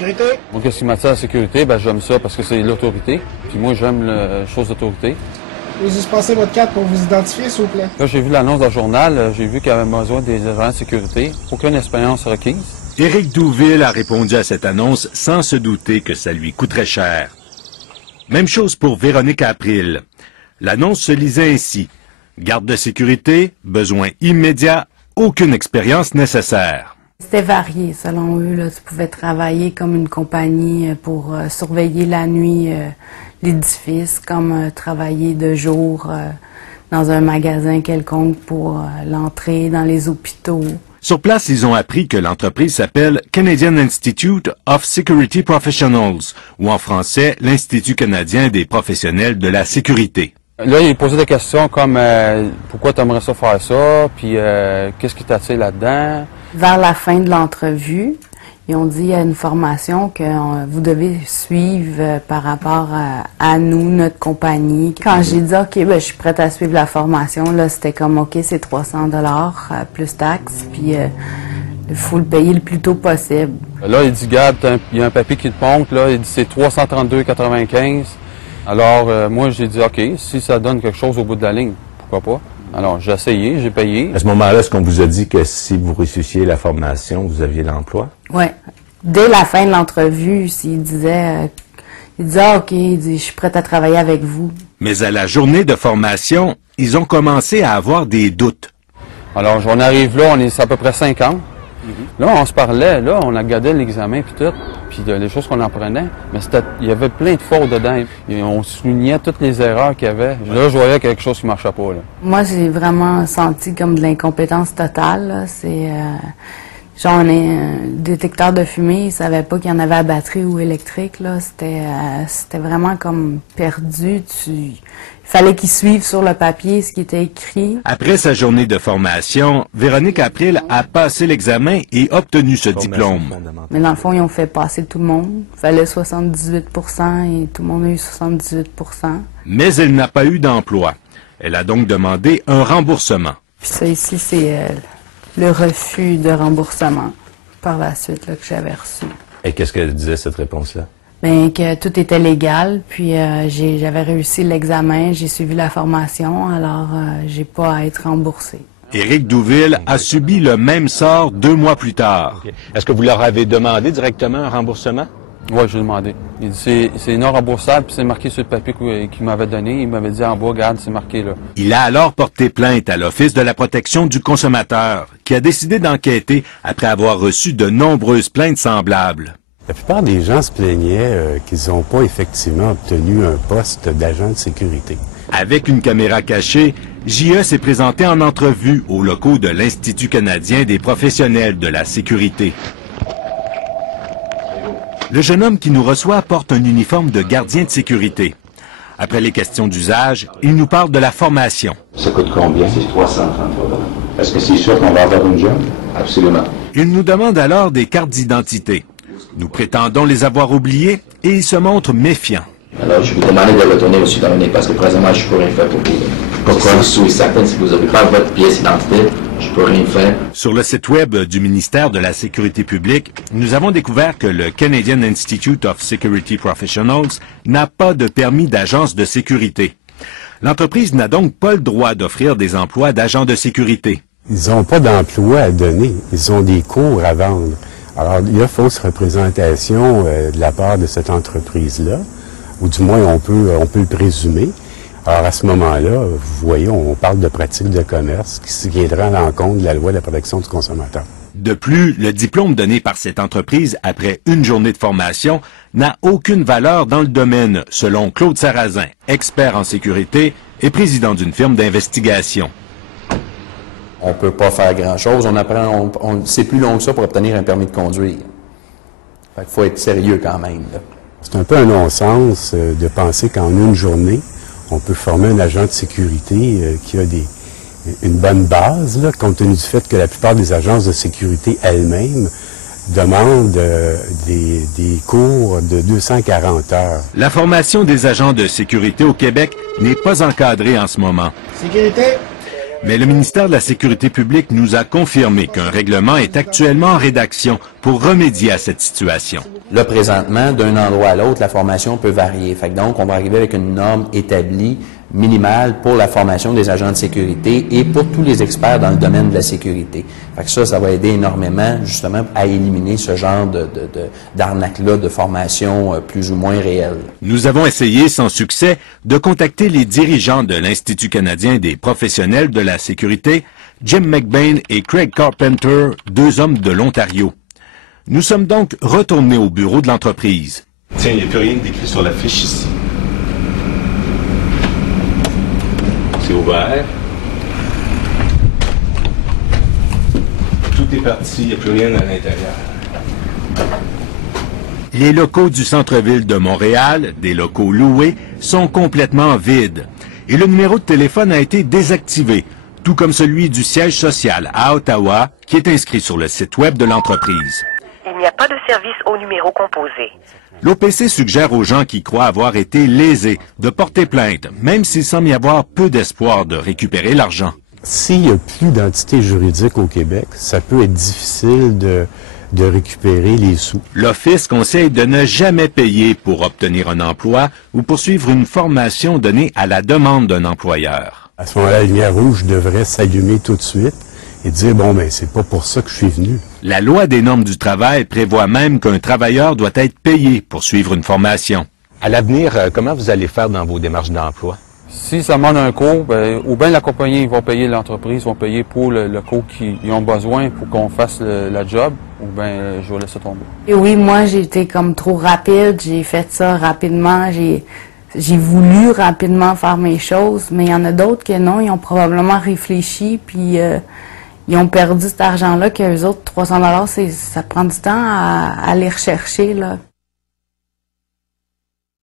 Sécurité. Moi, qu'est-ce qui m'attire à la sécurité? Ben, j'aime ça parce que c'est l'autorité. Puis moi, j'aime la chose d'autorité. Vous dispensez votre carte pour vous identifier, s'il vous plaît. Là, j'ai vu l'annonce dans le journal, j'ai vu qu'il y avait besoin des agents de sécurité. Aucune expérience requise. Éric Douville a répondu à cette annonce sans se douter que ça lui coûterait cher. Même chose pour Véronique April. L'annonce se lisait ainsi. Garde de sécurité, besoin immédiat, aucune expérience nécessaire. C'était varié selon eux. Là. Tu pouvais travailler comme une compagnie pour surveiller la nuit l'édifice, comme travailler de jour dans un magasin quelconque pour l'entrée dans les hôpitaux. Sur place, ils ont appris que l'entreprise s'appelle Canadian Institute of Security Professionals, ou en français, l'Institut canadien des professionnels de la sécurité. Là, il posait des questions comme pourquoi tu aimerais ça faire ça, puis qu'est-ce qui t'attire là-dedans. Vers la fin de l'entrevue, ils ont dit il y a une formation que vous devez suivre par rapport à nous, notre compagnie. Quand j'ai dit OK, ben, je suis prête à suivre la formation, là c'était comme OK, c'est 300 $ plus taxes, puis il faut le payer le plus tôt possible. Là, il dit Gab, il y a un papier qui te montre, là, il dit c'est 332,95. Alors, moi, j'ai dit, OK, si ça donne quelque chose au bout de la ligne, pourquoi pas? Alors, j'ai essayé, j'ai payé. À ce moment-là, est-ce qu'on vous a dit que si vous réussissiez la formation, vous aviez l'emploi? Oui. Dès la fin de l'entrevue, il disait, ah, OK, il dit, je suis prête à travailler avec vous. Mais à la journée de formation, ils ont commencé à avoir des doutes. Alors, on arrive là, c'est à peu près 50. Là, on se parlait, là, on a regardé l'examen puis tout, puis les choses qu'on apprenait, mais il y avait plein de fautes dedans. Et on soulignait toutes les erreurs qu'il y avait. Là, je voyais quelque chose qui marchait pas, là. Moi, j'ai vraiment senti comme de l'incompétence totale, là. C'est, genre, on est un détecteur de fumée, il savait pas qu'il y en avait à batterie ou électrique, là. C'était vraiment comme perdu. Il fallait qu'ils suivent sur le papier ce qui était écrit. Après sa journée de formation, Véronique April a passé l'examen et obtenu ce diplôme. Mais dans le fond, ils ont fait passer tout le monde. Il fallait 78 % et tout le monde a eu 78 %. Mais elle n'a pas eu d'emploi. Elle a donc demandé un remboursement. Puis ça ici, c'est le refus de remboursement par la suite là, que j'avais reçu. Et qu'est-ce que disait cette réponse-là? Bien, que tout était légal, puis j'avais réussi l'examen, j'ai suivi la formation, alors j'ai pas à être remboursé. Éric Douville a subi le même sort 2 mois plus tard. Okay. Est-ce que vous leur avez demandé directement un remboursement? Oui, j'ai demandé. Il dit c'est non remboursable, puis c'est marqué sur le papier qu'il m'avait donné. Il m'avait dit en bas, regarde, c'est marqué là. Il a alors porté plainte à l'Office de la protection du consommateur, qui a décidé d'enquêter après avoir reçu de nombreuses plaintes semblables. La plupart des gens se plaignaient qu'ils n'ont pas effectivement obtenu un poste d'agent de sécurité. Avec une caméra cachée, J.E. s'est présenté en entrevue aux locaux de l'Institut canadien des professionnels de la sécurité. Le jeune homme qui nous reçoit porte un uniforme de gardien de sécurité. Après les questions d'usage, il nous parle de la formation. Ça coûte combien? C'est 333 $. Est-ce que c'est sûr qu'on va avoir une job? Absolument. Il nous demande alors des cartes d'identité. Nous prétendons les avoir oubliées et il se montre méfiant. Alors, je vous demande de retourner, M. Dominique, parce que présentement, je ne peux rien faire pour vous. Pourquoi? Je suis certain, si vous n'avez pas votre pièce d'identité, je ne peux rien faire. Sur le site web du ministère de la Sécurité publique, nous avons découvert que le Canadian Institute of Security Professionals n'a pas de permis d'agence de sécurité. L'entreprise n'a donc pas le droit d'offrir des emplois d'agents de sécurité. Ils n'ont pas d'emploi à donner. Ils ont des cours à vendre. Alors, il y a fausse représentation de la part de cette entreprise-là, ou du moins on peut le présumer. Alors, à ce moment-là, vous voyez, on parle de pratiques de commerce qui viendra à l'encontre de la loi de la protection du consommateur. De plus, le diplôme donné par cette entreprise après une journée de formation n'a aucune valeur dans le domaine, selon Claude Sarrazin, expert en sécurité et président d'une firme d'investigation. On peut pas faire grand-chose. On apprend, c'est plus long que ça pour obtenir un permis de conduire. Fait qu'il faut être sérieux quand même, là. C'est un peu un non-sens de penser qu'en une journée, on peut former un agent de sécurité qui a une bonne base, là, compte tenu du fait que la plupart des agences de sécurité elles-mêmes demandent des cours de 240 heures. La formation des agents de sécurité au Québec n'est pas encadrée en ce moment. Sécurité. Mais le ministère de la Sécurité publique nous a confirmé qu'un règlement est actuellement en rédaction pour remédier à cette situation. Là, présentement, d'un endroit à l'autre, la formation peut varier. Fait que donc, on va arriver avec une norme établie, minimale, pour la formation des agents de sécurité et pour tous les experts dans le domaine de la sécurité. Fait que ça va aider énormément, justement, à éliminer ce genre d'arnaque-là de formation plus ou moins réelle. Nous avons essayé, sans succès, de contacter les dirigeants de l'Institut canadien des professionnels de la sécurité, Jim McBain et Craig Carpenter, 2 hommes de l'Ontario. Nous sommes donc retournés au bureau de l'entreprise. Tiens, il n'y a plus rien d'écrit sur la fiche ici. C'est ouvert. Tout est parti, il n'y a plus rien à l'intérieur. Les locaux du centre-ville de Montréal, des locaux loués, sont complètement vides. Et le numéro de téléphone a été désactivé, tout comme celui du siège social à Ottawa, qui est inscrit sur le site web de l'entreprise. Il n'y a pas de service au numéro composé. L'OPC suggère aux gens qui croient avoir été lésés de porter plainte, même s'il semble y avoir peu d'espoir de récupérer l'argent. S'il n'y a plus d'entité juridique au Québec, ça peut être difficile de récupérer les sous. L'Office conseille de ne jamais payer pour obtenir un emploi ou poursuivre une formation donnée à la demande d'un employeur. À ce moment-là, la lumière rouge devrait s'allumer tout de suite et dire, bon, ben, c'est pas pour ça que je suis venu. La loi des normes du travail prévoit même qu'un travailleur doit être payé pour suivre une formation. À l'avenir, comment vous allez faire dans vos démarches d'emploi? Si ça demande un cours, ou bien la compagnie va payer l'entreprise, vont payer pour le cours qu'ils ont besoin pour qu'on fasse la job, ou bien je vais laisser tomber. Et oui, moi, j'ai été comme trop rapide, j'ai fait ça rapidement, j'ai voulu rapidement faire mes choses, mais il y en a d'autres que non, ils ont probablement réfléchi, puis ils ont perdu cet argent-là, qu'eux autres, 300 $, ça prend du temps à aller rechercher, là.